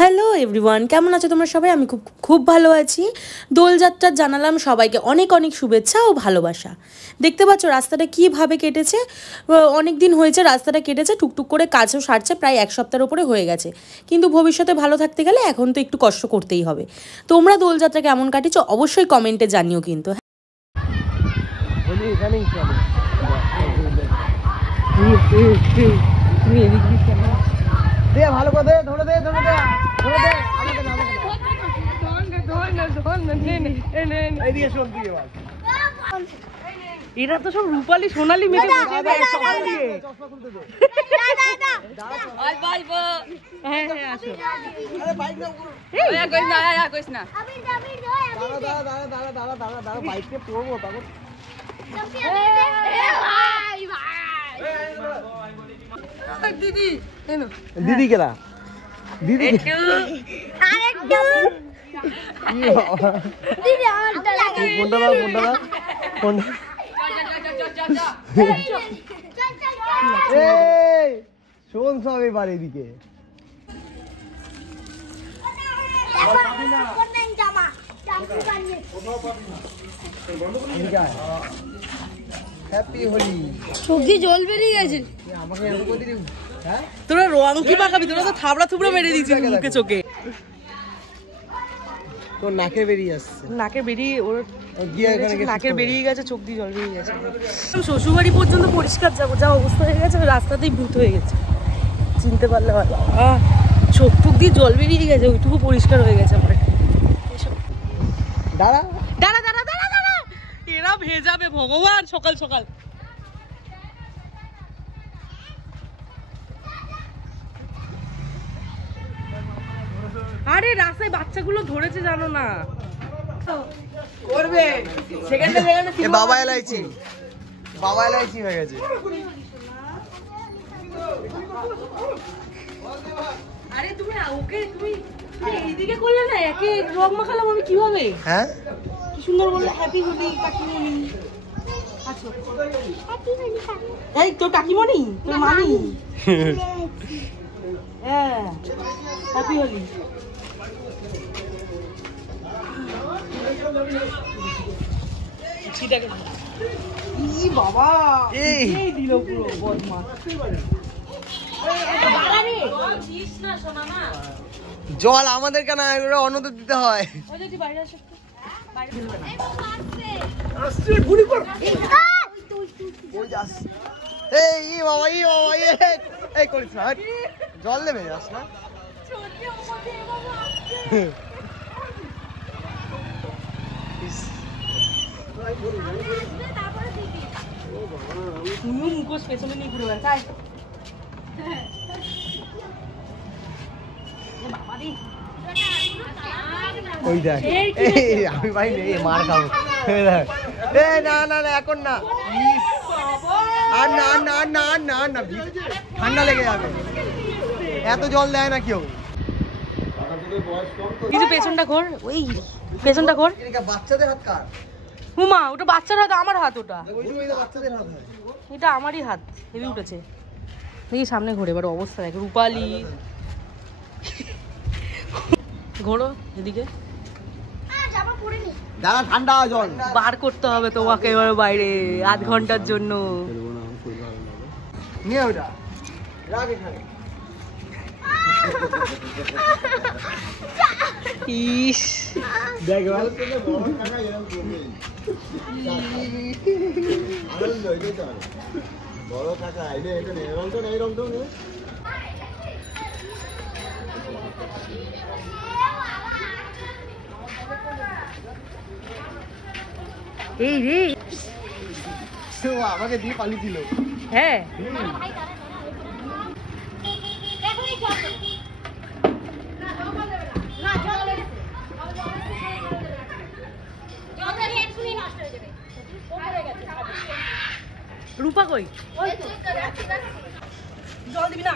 Hello everyone, কেমন আছো তোমরা সবাই? আমি খুব ভালো আছি। দোলযাত্রার জানালাম সবাইকে অনেক অনেক শুভেচ্ছা ও ভালোবাসা। দেখতে পাচ্ছ রাস্তাটা কীভাবে কেটেছে। অনেক দিন হয়েছে রাস্তাটা কেটেছে, টুকটুক করে কাজও সারছে, প্রায় এক সপ্তাহের উপরে হয়ে গেছে। কিন্তু ভবিষ্যতে ভালো থাকতে গেলে এখন তো একটু কষ্ট করতেই হবে। তোমরা দোলযাত্রা কেমন কাটিয়েছো অবশ্যই কমেন্টে জানিও কিন্তু। ভালো করে ধরে দে ধরে দে ধরে দে এরা তো সব রূপালী সোনালী মেয়ে। দিদি দিদি কেরা দিদি শোন সব এবার এদিকে হ্যাপি হোলি। সবজি জল বেরিয়ে গেছে। আমাকে তোরা রং কি মাখাবি? তোরা তো থাবড়া থুবড়া মেরে দিয়েছিস মুখে চোখে। তোর নাকে বেরিয়ে আসছে। নাকে বেরিয়ে ওর নাকের বেরিয়ে গেছে, চোখ দিয়ে জল বেরিয়ে গেছে। শ্বশুরবাড়ি পর্যন্ত পরিষ্কার যাবো, যা অবস্থা হয়ে গেছে রাস্তাতেই ভূত হয়ে গেছে। চিনতে পারলে হয়, চোখ টুক দিয়ে জল বেরিয়ে গেছে, ওইটুকু পরিষ্কার হয়ে গেছে আমার। দাঁড়া দাঁড়া দাঁড়া দাঁড়া দাঁড়া, এরা ভেজাবে ভগবান সকাল সকাল। আরে রাস্তায় বাচ্চাগুলো ধরেছে জানো না, করবে সেখানে বাবা এলাইচি, বাবা এলাইচি হয়ে গেছে। আরে তুমি ওকে তুমি এইদিকে করলে না, একে রং মাখালাম আমি কিভাবে? হ্যাঁ কি সুন্দর বললে হ্যাপি হোলি কাকিমণি। আচ্ছা এই তোর কাকিমণি, তোর মামি। হ্যাঁ হ্যাপি হোলি। বাবা এই দিল পুরো বদমাশ। জল আমাদের কেন অন্যদের দিতে হয়? জল দেবে যাস না। মুখোশ পেছনে নিয়ে ঘুরে বেড়ায়। ওই দেখ আমি ভাই নেই মার খাবো। না না না এখন না, আর না না না না না, ঠান্ডা লেগে যাবে, এত জল দেয় না কেউ। কিছু পেছনটা ঘোর, ওই পেছনটা ঘোর। বাচ্চাদের হাত কার? হুমা ওটা বাচ্চার হাত, আমার হাত ওটা। বাচ্চাদের হাত, এটা আমারই হাত, হেভি উঠেছে। দেখি সামনে ঘোরে, এবার অবস্থা দেখ রূপালী। ঘোরো এদিকে, দাঁড়া ঠান্ডা জল বার করতে হবে তোমাকে এবার বাইরে আধ ঘন্টার জন্য। নিয়ে ওটা রাখ এখানে। ইস দেখ বড় কাকা এই রংটা নেই, রংটা নেই। এই রে আমাকে দিয়ে পালিয়ে দিল। হ্যাঁ রূপা কই? জল দিবি না,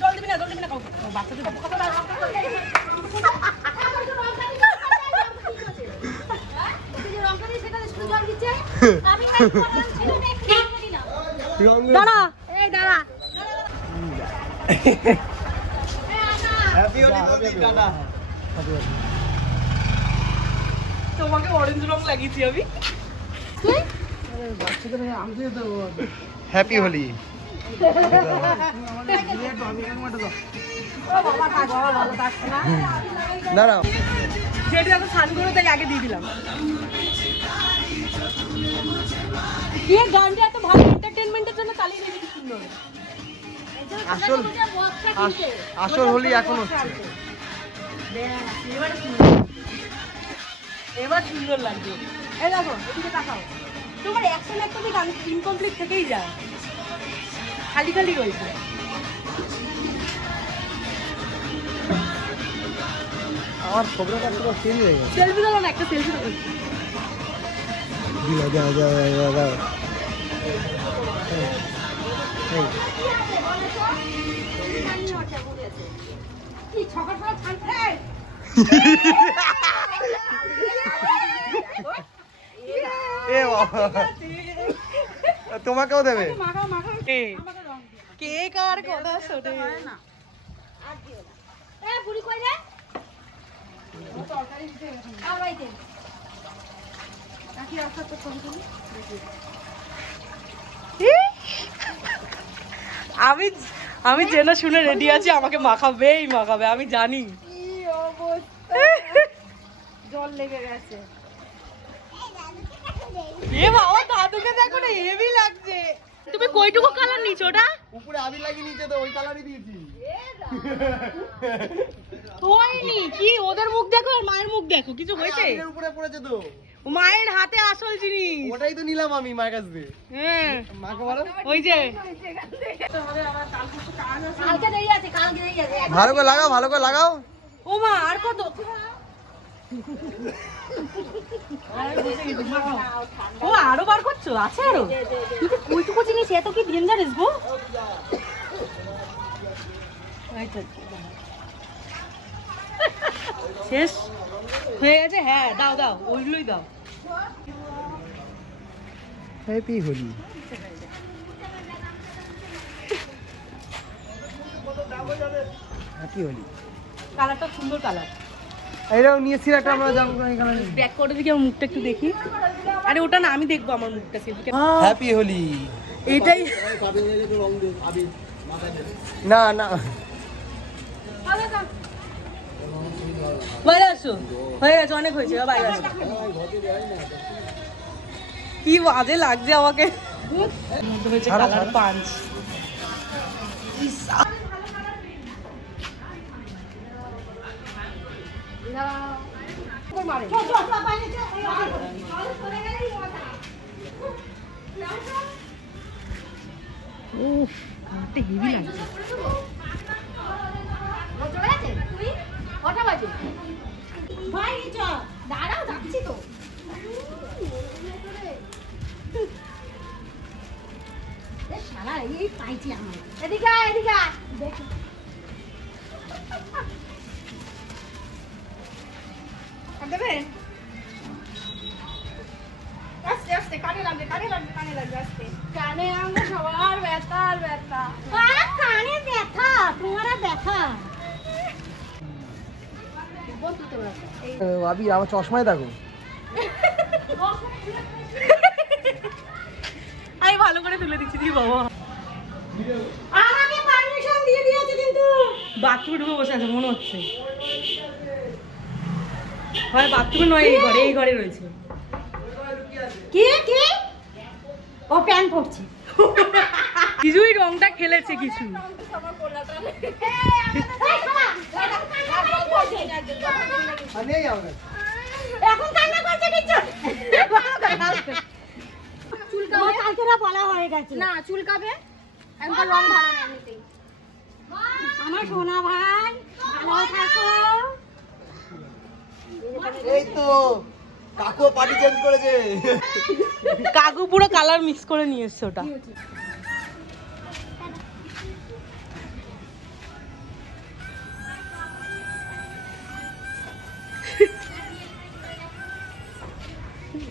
জল দিবি না, জল দিবি না, বাচ্চাদের দাঁড়া, এই দাঁড়া। হ্যাপি হোলি বলছি টাটা। তোমাকে অরেঞ্জ রং লাগিয়েছি আমি। হ্যাপি হোলি। না না যেটা এখন স্নান করে তাই আগে দিয়ে দিলাম। এই গানটা এত ভালো এন্টারটেইনমেন্টের জন্য চালিয়ে দিয়েছি কি সুন্দর। আসল হোলি এখন হচ্ছে। এবার সুন্দর লাগবে। এই দেখো এদিকে তাকাও, তোমার অ্যাকশন একটা দিক ইনকমপ্লিট থেকেই যায়, খালি খালি রয়েছে। আমার খবরের কাছে তো চেঞ্জ হয়ে গেছে। সেলফি দাও না, একটা সেলফি দাও। দাও তোমাকেও দেবে। কে কার কথা শোনে না। আমি জেনে শুনে রেডি আছি, আমাকে মাখাবেই মাখাবে, আমি জানি। জল লেগে গেছে। এ বাবা দাদুকে দেখো না, হেভি লাগছে। তুমি কয়টুকু কালার নিছো ওটা? উপরে আবির লাগিয়ে নিচে তো ওই কালারই দিয়েছি। হয়নি কি, ওদের মুখ দেখো আর মায়ের মুখ দেখো, কিছু হয়েছে? আবিরের উপরে পড়েছে তো। মায়ের হাতে আসল জিনিস। ওটাই তো নিলাম আমি মায়ের কাছ থেকে। হ্যাঁ মাকে বলো ওই যে কালকে দেই আছে, কালকে দেই আছে। ভালো করে লাগাও, ভালো করে লাগাও। ও মা আর কত? ও আরো বার করছো? আছে আরো? কিন্তু কইটুকু জিনিস এত কি ডেঞ্জারাস গো। শেষ হয়ে গেছে। হ্যাঁ দাও দাও, ওইগুলোই দাও। হ্যাপি হোলি। হ্যাপি হোলি। কালারটা সুন্দর কালার। এইটাও নিয়েছি একটা, আমরা যাবো এই কালার। ব্যাক করে দেখি আমার মুখটা একটু দেখি। আরে ওটা না, আমি দেখবো আমার মুখটা সেলফি। হ্যাপি হোলি। এটাই না না বাইরে আসো, হয়ে গেছে, অনেক হয়েছে, বাইরে আসো। কি বাজে লাগছে আমাকে। হয়েছে কালার পাঁচ। উফ হেভি লাগছে। দাঁড়াও যাচ্ছি তো। শালা এই পাইছি আমার। এদিকে আয়, এদিকে আয়। দেখো দেবেন। আস্তে আস্তে কানে লাগবে, কানে লাগবে, কানে লাগবে আস্তে। কানে আমার সবার ব্যথা আর ব্যথা। কানে ব্যথা, তোমার ব্যথা। আবি আমার চশমায় দেখো। আমি ভালো করে তুলে দিচ্ছি দি বাবা। আমাকে পারমিশন দিয়ে দিয়েছে কিন্তু। বাথরুমে ঢুকে বসে আছে মনে হচ্ছে। হয় বাথরুমে নয়, এই ঘরে, এই ঘরে রয়েছে। কি কি? ও প্যান পড়ছে। কিছুই রংটা খেলেছে কিছু। এখন কান্না করছে কিছু। চুলকাবে, কালকেরা বলা হয়ে গেছে। না চুলকাবে, এখন রং ভালো না এমনিতেই। আমার সোনা ভাই ভালো থাকো। এই তো কাকু পার্টি চেঞ্জ করেছে। কাকু পুরো কালার মিক্স করে নিয়ে এসছে ওটা।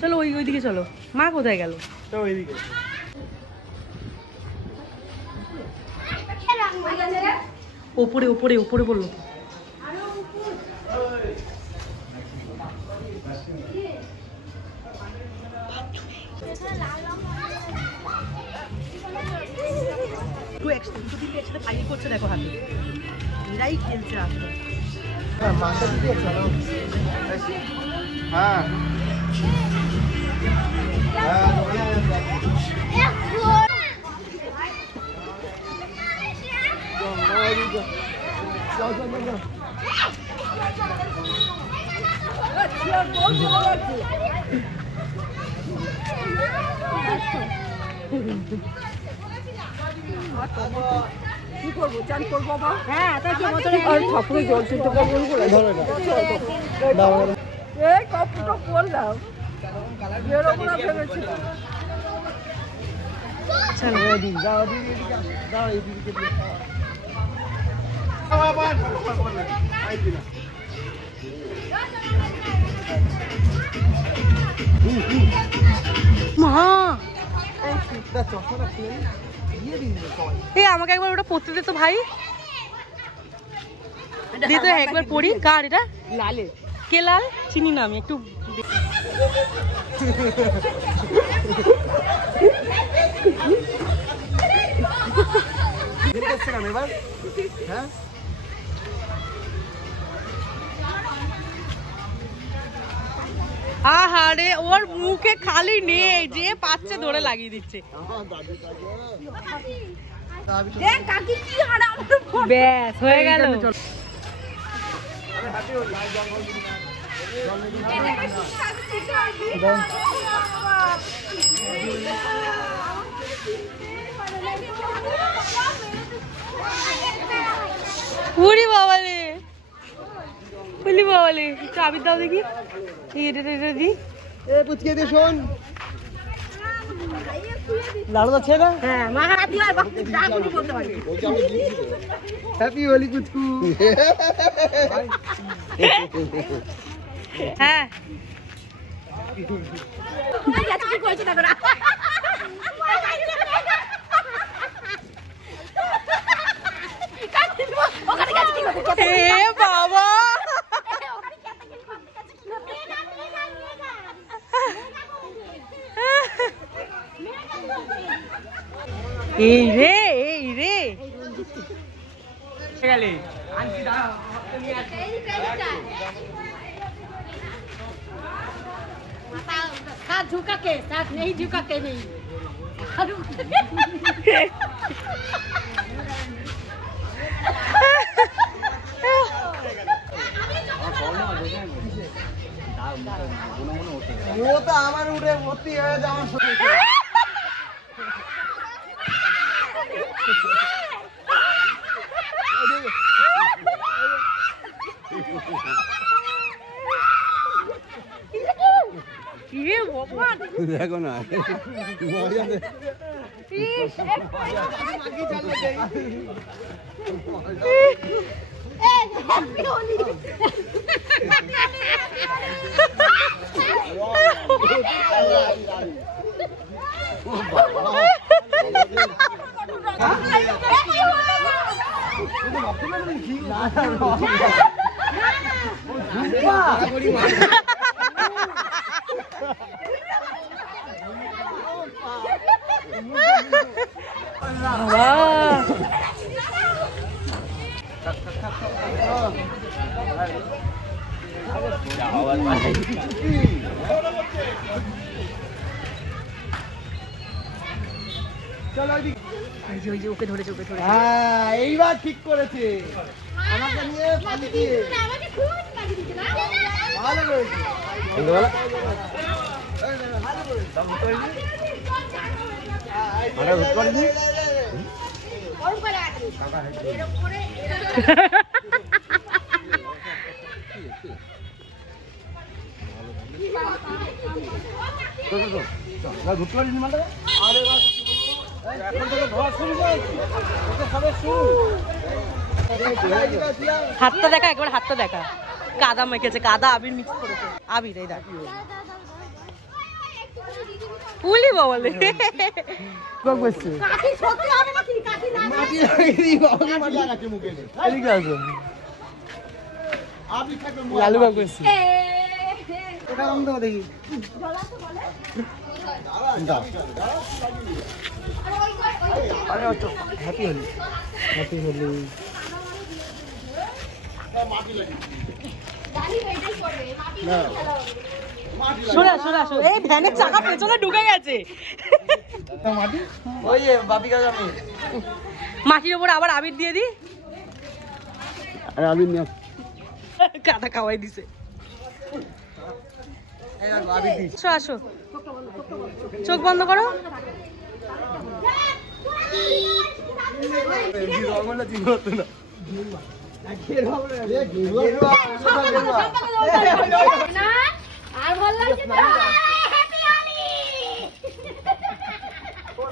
চলো ওইদিকে চলো। মা কোথায় গেল? তো ওইদিকে ওপরে ওপরে ওপরে বললো। একসাথে ফাইল করছে দেখো হাতে, এরাই খেলছে আসলে। হ্যাঁ কি করবো, চান করবো বাবা? হ্যাঁ, তাই কি মোটরে ঠাকুরের জল চিন্ত করবো বলে ধরে না। এই কপটা করলাম, এরকম না ভেবেছিলাম। চলো দিন যাও, দিদি দাও, এই দিদিকে দিয়ে আমাকে একবার ওটা পড়তে দে তো ভাই, দিয়ে তো একবার পড়ি। কার এটা? লালে। কে লাল? চিনি না আমি, একটু এবার। হ্যাঁ আহারে, ওর মুখে খালি নেই, যে পাচ্ছে ধরে লাগিয়ে দিচ্ছে। ব্যাস হয়ে গেল। উড়ি বাবালে, উড়ি বাবালে, চাবি দাও দেখি। এটা দি, এ পুচকে দে শোন, লাড়ু যাচ্ছে না? হ্যাঁ, মা হাতি আর বাপ যা কিছু বলতে পারি। হ্যাপি হোলি কুচকু। হ্যাঁ কি কইছ না তোরা? এ বাবা, এই রে, এই রে গেলে साथ झुका के, साथ नहीं झुका के नहीं। ও তো আমার উঠে ভর্তি হয়ে যাওয়ার সাথে দেখো না ওকে ধরেছে, ওকে ধরেছে। হ্যাঁ, এইবার ঠিক করেছে, আমাকে নিয়ে পালিয়ে ভালো করেছে। হাতটা দেখা, একবার হাতটা দেখা, কাদা মেখেছে, কাদা আবির মিক্স করেছে। আবির এই দেখ, পুলি বাবালে কাকি সত্যি হবে নাকি? কাকি মাটি লাগিয়ে দিই, বাবাকে মাটি লাগাচ্ছে মুখে। এদিকে আসো, লালু বাবু এসেছে। এটা রং দেবো দেখি। দাও। আরে ওটো হ্যাপি হোলি, হ্যাপি হোলি। শোনা শোনা শোনা, এই ভ্যানের চাকা পেছনে ঢুকে গেছে। মাটি ওই যে বাপি কাকা আমি মাটির উপর আবার আবির দিয়ে দি। আরে আবির নিয়ে কাদা খাওয়াই দিছে। আবির দি। আসো আসো, চোখ বন্ধ করো।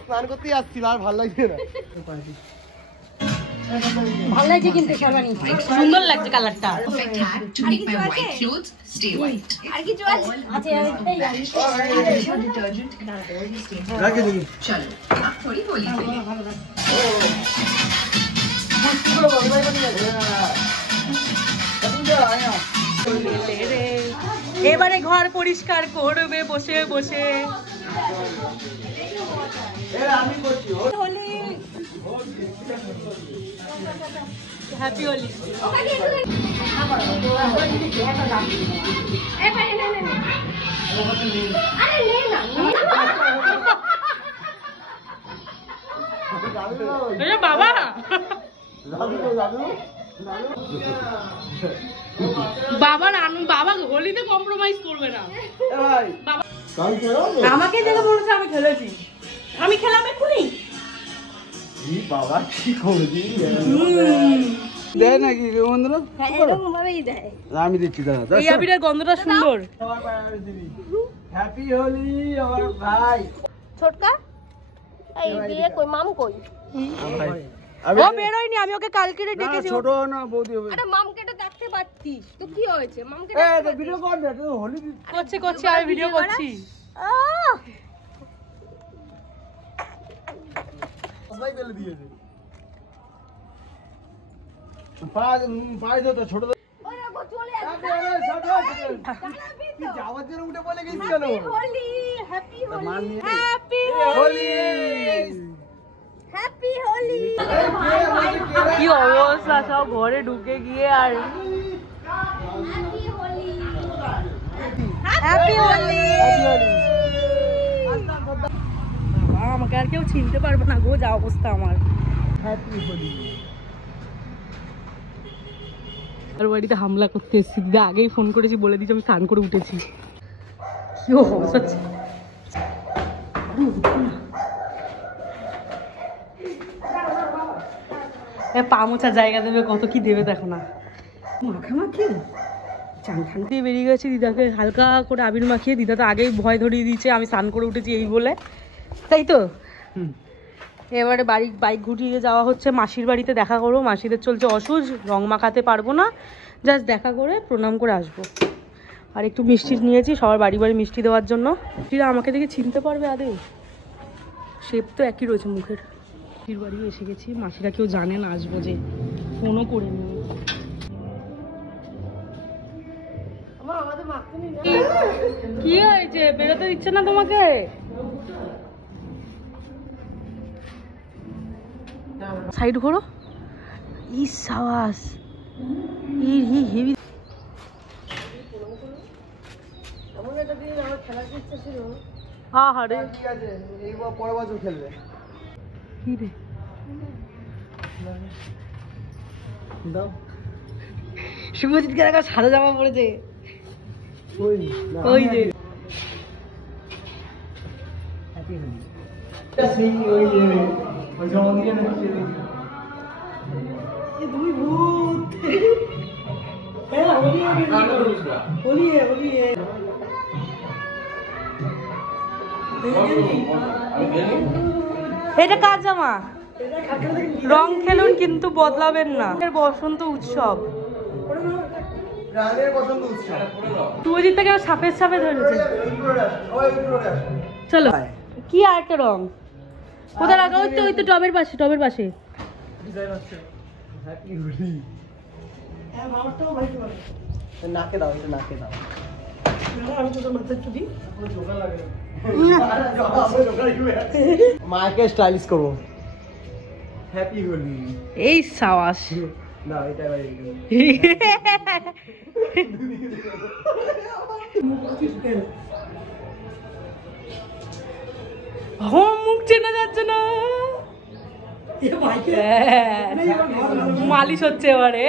স্নান করতে আসছিল আর ভালো লাগছে না। ভালো লাগছে কিন্তু সর্বানি, সুন্দর লাগছে কালারটা। Perfect hat to make my white clothes stay white. Detergent and always stays white. चलो अब थोड़ी होली खेलें। এবারে ঘর পরিষ্কার করবে বসে বসে। হ্যাপি হোলি। বাবা বাবা হোলিতে কম্প্রোমাইজ করবে না। আমাকে দেখে মনে হচ্ছে আমি খেলেছি, আমি খেলাম এক্ষুনি। বাবা কি করবি দেয় নাকি বন্ধুরা? আমি দিচ্ছি দাদা। এই আবিরের গন্ধটা সুন্দর। হ্যাপি হোলি আমার ভাই। ছোটকা এই দিয়ে কই মাম কই? ও বেরোয়নি, আমি ওকে কালকে ডেকেছি। ছোট না বৌদি হবে। আরে মামকে তো দেখতে পাচ্ছিস তো কি হয়েছে? মামকে এই ভিডিও কর দে, তুই হোলি করছি করছি, আমি ভিডিও করছি। সবাই বেলে দিয়েছে। পায়ে দাও তো ছোট দাও। ওই দেখো চলে আসছে। তুই যাওয়ার জন্য উঠে বলে গেছিস কেন? Holi happy Holi happy Holi happy Holi. কি অবস্থা, সব ঘরে ঢুকে গিয়ে আর হ্যাপি হোলি হ্যাপি হোলি। আমাকে আর কেউ চিনতে পারবে না গো, যা অবস্থা আমার। হ্যাপি হোলি। আর বাড়িতে হামলা করতে এসেছি, দিদা আগেই ফোন করেছি, বলে দিয়েছি আমি স্নান করে উঠেছি। কি অবস্থা, পা মোছার জায়গা দেবে, কত কি দেবে দেখো না। মাখামাখি চান ঠান দিয়ে বেরিয়ে গেছি, দিদাকে হালকা করে আবির মাখিয়ে। দিদা তো আগেই ভয় ধরিয়ে দিয়েছে আমি স্নান করে উঠেছি এই বলে, তাই তো। এবারে বাইক ঘুরিয়ে যাওয়া হচ্ছে মাসির বাড়িতে, দেখা করবো। মাসিদের চলছে অসুখ, রং মাখাতে পারবো না, জাস্ট দেখা করে প্রণাম করে আসবো। আর একটু মিষ্টি নিয়েছি সবার বাড়ি বাড়ি মিষ্টি দেওয়ার জন্য। মিষ্টিরা আমাকে দেখে চিনতে পারবে আদৌ? শেপ তো একই রয়েছে মুখের। মাসির বাড়ি এসে গেছি, মাসিরা কেউ জানে না আসবো, যে ফোনও করিনি। কি হয়েছে, বেরোতে দিচ্ছে না তোমাকে? সাইড ঘোরো। ইস সাবাস, হেভি। আহারে ঠিক আছে, এইবার পরের বছর খেলবে। কি রে দাও। শুভজিৎকে দেখা সাদা জামা পরেছে, ওই ওই যে হ্যাপি হোলি। সেই ওই যে ওই জঙ্গলে নাকি দুই ভূত। হোলি এটা কার জামা? রং খেলুন কিন্তু বদলাবেন না। বসন্ত উৎসব, রানের বসন্ত উৎসব। শুভজিৎ থেকে সাপের সাপে ধরেছে। চলো, কি আর একটা রং কোথায় রাখা? ওই তো টবের পাশে। হ্যাপি হোলি। নাকে দাও, এটা নাকে দাও। মাকে স্টাইলিশ করবো। হ্যাপি হোলি। এই সাবাস। না এটা মুখ চেনা যাচ্ছে না, মালিশ হচ্ছে এবারে।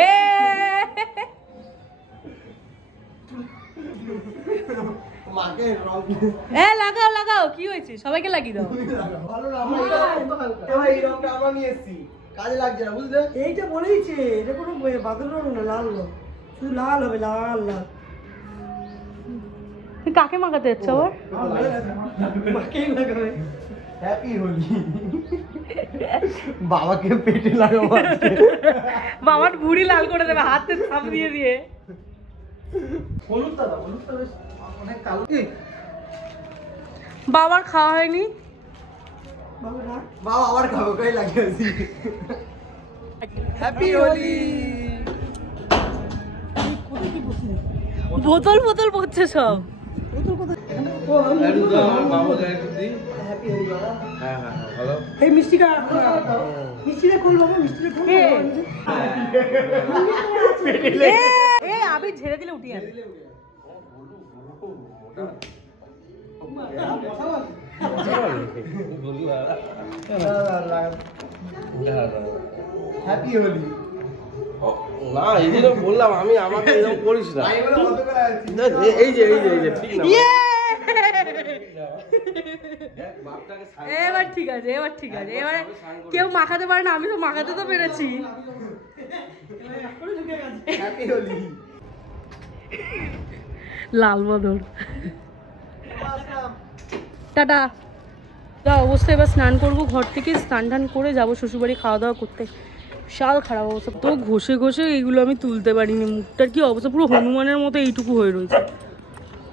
লাগাও লাগাও, কি হয়েছে, সবাইকে লাগিয়ে দাও। এই রংটা আমরা নিয়ে এসেছি, কাজে লাগছে না বুঝলে। এইটা বলেইছে, এটা কোনো বাদল রং না, লাল রং, শুধু লাল হবে, লাল লাল। কাকে মাখাতে যাচ্ছে আবার? মাকেই লাগাবে। হ্যাপি হোলি। বাবাকে পেটে লাগাবো। বাবার বুড়ি লাল করে দেবে হাতে ছাপ দিয়ে দিয়ে। হলুদটা বেশ অনেক কালো। বাবার খাওয়া হয়নি, বাবা আবার খাবো, কই লাগিয়েছি। হ্যাপি হোলি। বোতল বোতল পড়ছে সব। এই মিষ্টিটা মিষ্টিটা খোল বাবা, মিষ্টিটা খোল। আমি ঝেড়ে দিলে উঠি যাবে। হ্যাপি হোলি। না এই জন্য বললাম আমি, আমাকে এরকম করিস না। এই যে ঠিক না। এবার ঠিক আছে, এবার ঠিক আছে, এবার কেউ মাখাতে পারে না, আমি তো মাখাতে তো পেরেছি। হ্যাপি হোলি। লাল বদর টাটা। যা অবস্থা, এবার স্নান করবো, ঘর থেকে স্নান টান করে যাবো শ্বশুরবাড়ি খাওয়া দাওয়া করতে। বিশাল খারাপ অবস্থা, তো ঘষে ঘষে এইগুলো আমি তুলতে পারিনি। মুখটার কি অবস্থা, পুরো হনুমানের মতো এইটুকু হয়ে রয়েছে,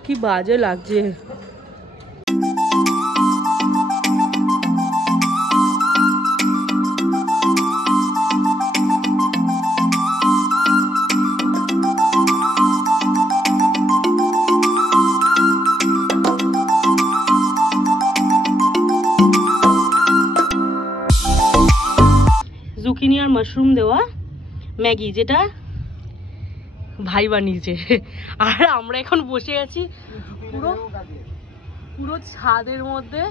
কি বাজে লাগছে। জুকিনি আর মাশরুম দেওয়া ম্যাগি, যেটা ভাই বানিয়েছে। আর আমরা এখন বসে আছি পুরো পুরো ছাদের মধ্যে,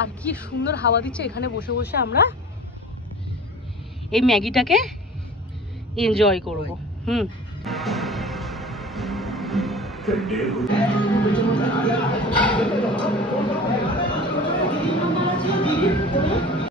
আর কি সুন্দর হাওয়া দিচ্ছে। এখানে বসে বসে আমরা এই ম্যাগিটাকে এনজয় করব।